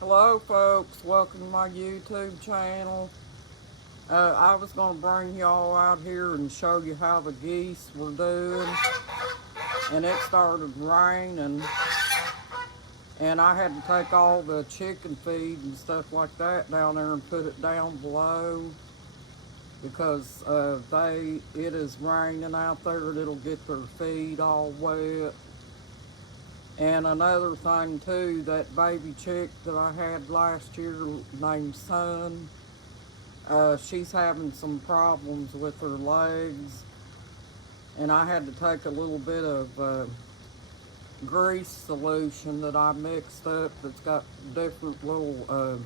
Hello, folks. Welcome to my YouTube channel. I was going to bring y'all out here and show you how the geese were doing. And it started raining, and I had to take all the chicken feed and stuff like that down there and put it down below because it is raining out there and it'll get their feed all wet. And another thing too, that baby chick that I had last year named Sun, she's having some problems with her legs, and I had to take a little bit of grease solution that I mixed up that's got different little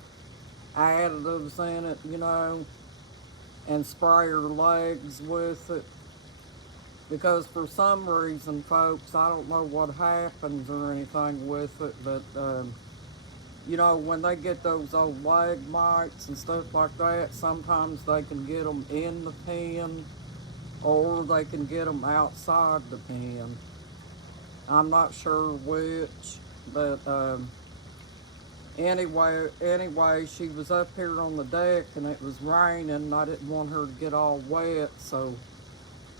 additives in it, and spray her legs with it. Because for some reason, folks, I don't know what happens or anything with it, but when they get those old leg mites and stuff like that, sometimes they can get them in the pen or they can get them outside the pen. I'm not sure which, but anyway, she was up here on the deck and it was raining and I didn't want her to get all wet, so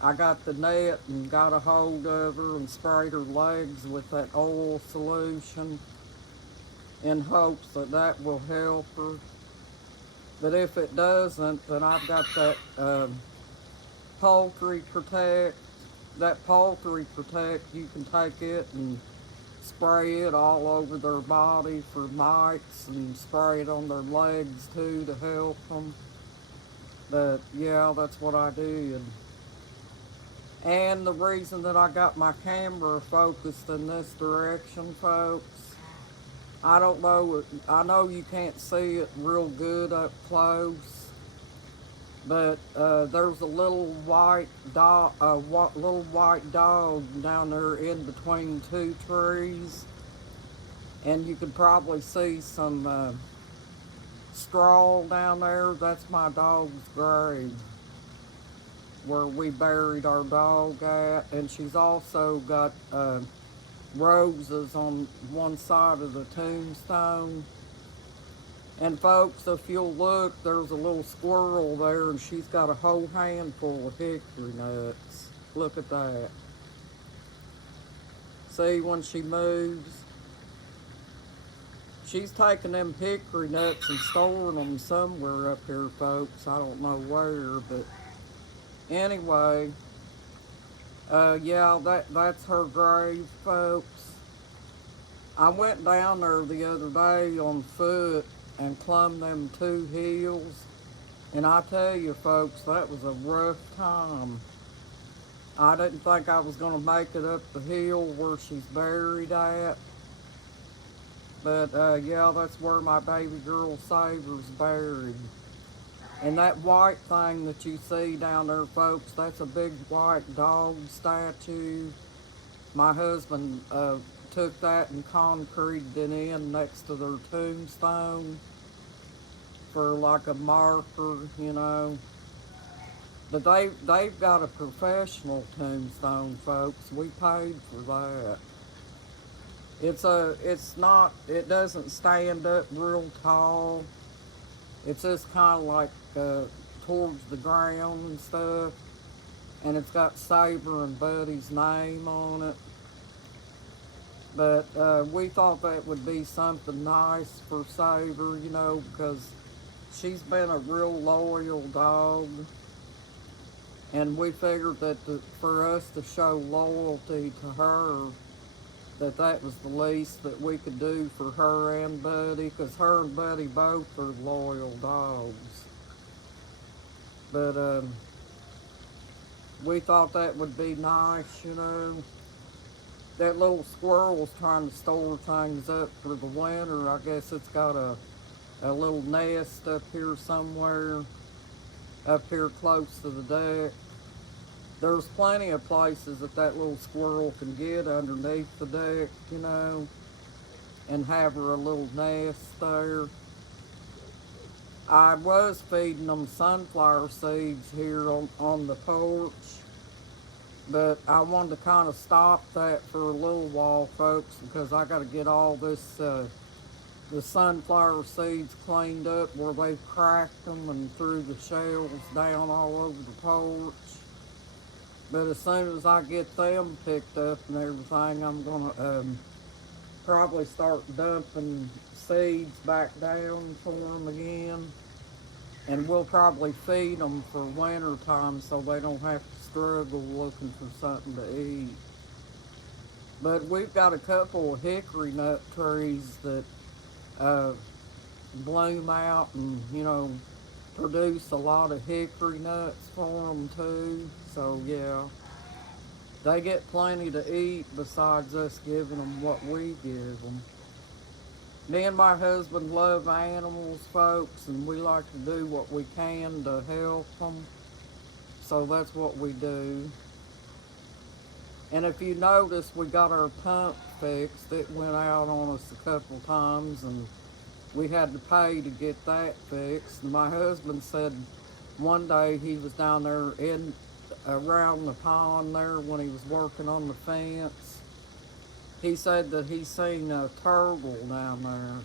I got the net and got a hold of her and sprayed her legs with that oil solution in hopes that that will help her. But if it doesn't, then I've got that poultry protect. That poultry protect, you can take it and spray it all over their body for mites and spray it on their legs too to help them. But yeah, that's what I did. And the reason that I got my camera focused in this direction, folks, I don't know, I know you can't see it real good up close, but there's a little white dog, down there in between two trees, and you could probably see some straw down there. That's my dog's grave, where we buried our dog at, and she's also got roses on one side of the tombstone. And folks, if you'll look, there's a little squirrel there, and she's got a whole handful of hickory nuts. Look at that. See, when she moves, she's taking them hickory nuts and storing them somewhere up here, folks. I don't know where, but anyway, yeah, that's her grave, folks. I went down there the other day on foot and climbed them two hills, and I tell you, folks, that was a rough time. I didn't think I was going to make it up the hill where she's buried at, but yeah, that's where my baby girl Saber's buried. And that white thing that you see down there, folks, that's a big white dog statue. My husband took that and concreted it in next to their tombstone for like a marker. But they've got a professional tombstone, folks. We paid for that. It doesn't stand up real tall. It's just kind of like towards the ground and stuff. And it's got Saber and Buddy's name on it. But we thought that would be something nice for Saber, because she's been a real loyal dog. And we figured that for us to show loyalty to her, that was the least that we could do for her and Buddy, because her and Buddy both are loyal dogs. But we thought that would be nice. That little squirrel's trying to store things up for the winter. I guess it's got a little nest up here somewhere, up here close to the deck. There's plenty of places that little squirrel can get underneath the deck, and have her a little nest there. I was feeding them sunflower seeds here on the porch, but I wanted to kind of stop that for a little while, folks, because I got to get all this the sunflower seeds cleaned up where they cracked them and threw the shells down all over the porch. But as soon as I get them picked up and everything, I'm gonna probably start dumping seeds back down for them again. And we'll probably feed them for winter time so they don't have to struggle looking for something to eat. But we've got a couple of hickory nut trees that bloom out and, produce a lot of hickory nuts for them too. So yeah, they get plenty to eat besides us giving them what we give them. Me and my husband love animals, folks, and we like to do what we can to help them. So that's what we do. And if you notice, we got our pump fixed. It went out on us a couple times, and we had to pay to get that fixed. And my husband said one day he was down there around the pond there when he was working on the fence. He said that he seen a turtle down there.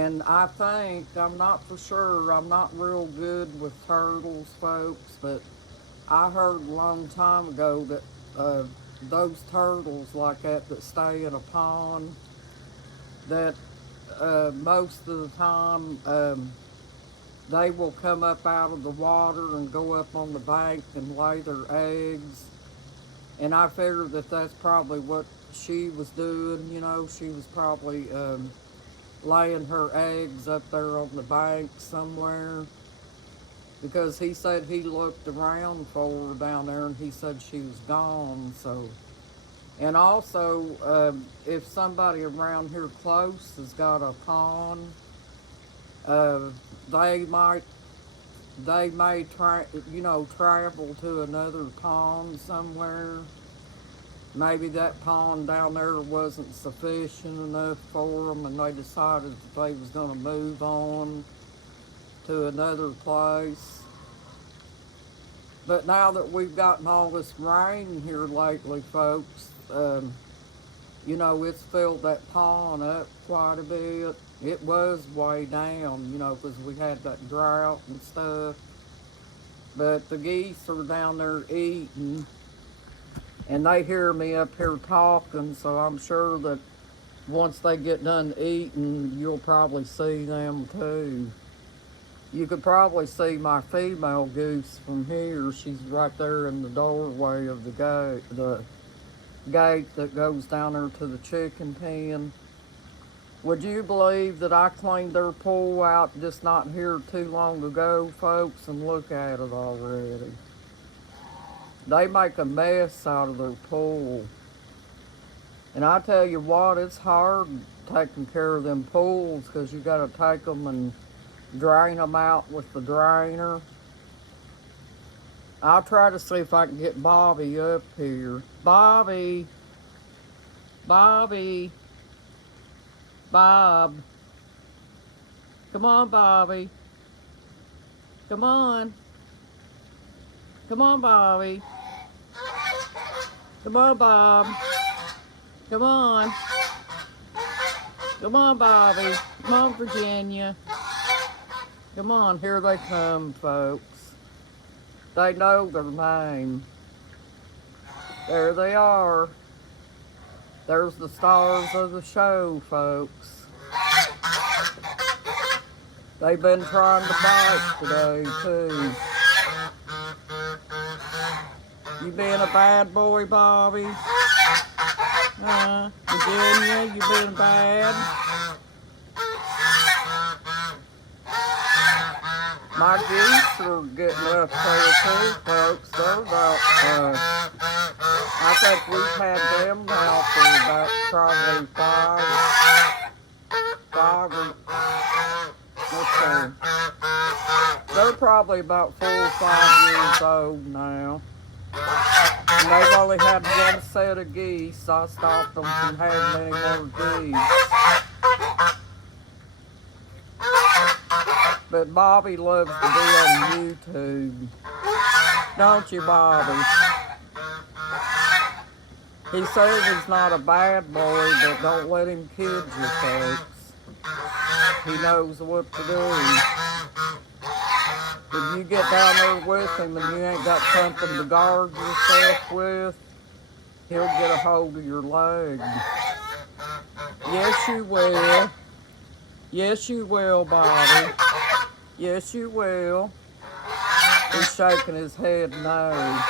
And I think, I'm not for sure, I'm not real good with turtles, folks, but I heard a long time ago that those turtles like that stay in a pond, that most of the time they will come up out of the water and go up on the bank and lay their eggs. And I figured that that's probably what she was doing, she was probably laying her eggs up there on the bank somewhere. Because he said he looked around for her down there and he said she was gone, so. And also, if somebody around here close has got a pond, they may travel to another pond somewhere. Maybe that pond down there wasn't sufficient enough for them and they decided that they was going to move on to another place. But now that we've gotten all this rain here lately, folks, it's filled that pond up quite a bit. It was way down, because we had that drought and stuff. But the geese are down there eating, and they hear me up here talking, so I'm sure that once they get done eating, you'll probably see them too. You could probably see my female goose from here. She's right there in the doorway of the gate that goes down there to the chicken pen. Would you believe that I cleaned their pool out just not here too long ago, folks, and look at it already. They make a mess out of their pool. And I tell you what, it's hard taking care of them pools because you got to take them and drain them out with the drainer. I'll try to see if I can get Bobby up here. Bobby. Bob. Come on, Bobby. Come on. Come on, Bobby. Come on, Bob. Come on. Come on, Bobby. Come on, Virginia. Come on, here they come, folks. They know their name. There they are. There's the stars of the show, folks. They've been trying to bite today, too. You being a bad boy, Bobby? Virginia, you being bad? My geese are getting up there too, folks. They're about, I think we've had them now for about probably they're probably about 4 or 5 years old now. And they've only had one set of geese. I stopped them from having any more geese. But Bobby loves to be on YouTube. Don't you, Bobby? He says he's not a bad boy, but don't let him kid you, folks. He knows what to do. If you get down there with him and you ain't got something to guard yourself with, he'll get a hold of your leg. Yes, you will. Yes, you will, Bobby. Yes, you will. He's shaking his head no.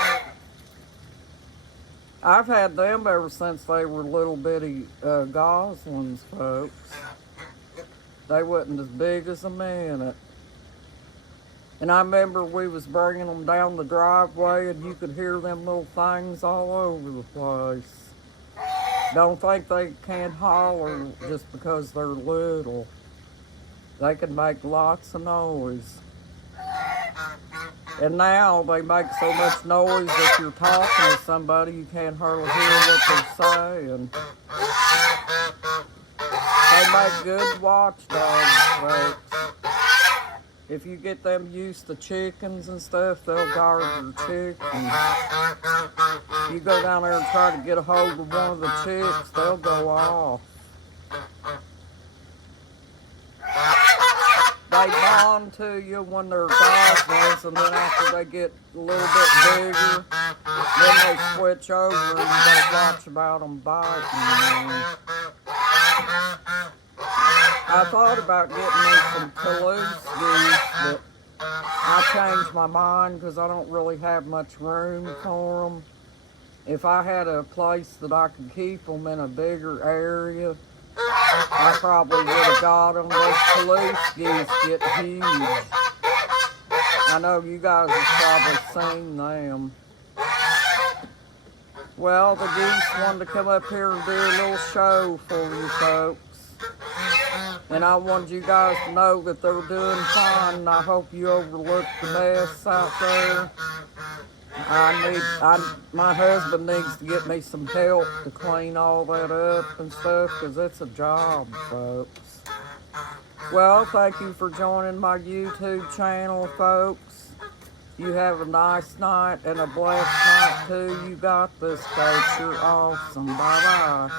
I've had them ever since they were little bitty goslings, folks. They wasn't as big as a minute. And I remember we was bringing them down the driveway and you could hear them little things all over the place. Don't think they can't holler just because they're little. They can make lots of noise. And now they make so much noise that you're talking to somebody, you can't hardly hear what they're saying. They make good watchdogs, folks. If you get them used to chickens and stuff, they'll guard your chickens. You go down there and try to get a hold of one of the chicks, they'll go off. They bond to you when they're goslings, and then after they get a little bit bigger, then they switch over and you gotta watch about them biting you. I thought about getting me some Toulouse geese, but I changed my mind because I don't really have much room for them. If I had a place that I could keep them in a bigger area, I probably would have got them. Those Toulouse geese get huge. I know you guys have probably seen them. Well, the geese wanted to come up here and do a little show for you folks. And I wanted you guys to know that they're doing fine, and I hope you overlook the mess out there. My husband needs to get me some help to clean all that up and stuff, because it's a job, folks. Well, thank you for joining my YouTube channel, folks. You have a nice night and a blessed night, too. You got this, folks. You're awesome. Bye-bye.